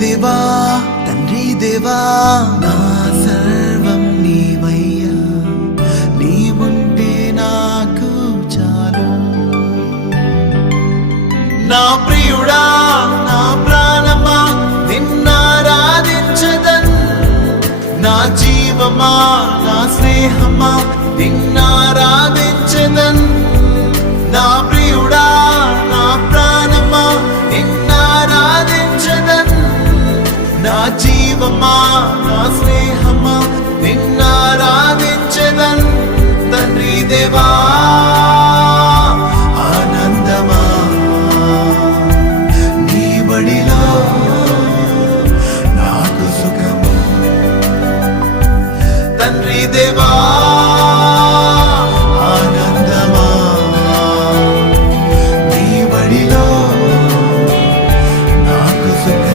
దేవా తండ్రి దేవా నా సర్వం నీవయ్యా, నీవుంటే నాకు చాలు. నా ప్రియుడా నా ప్రాణమా నిన్నారాధించదన్, నా జీవమా నా స్నేహమా నిన్నారాధించదన్. నా ప్రియుడా నా ప్రాణమా నిన్నారాధించదన్, నా జీవమా నా స్నేహమా నిన్నారాధించదన్. తండ్రి దేవా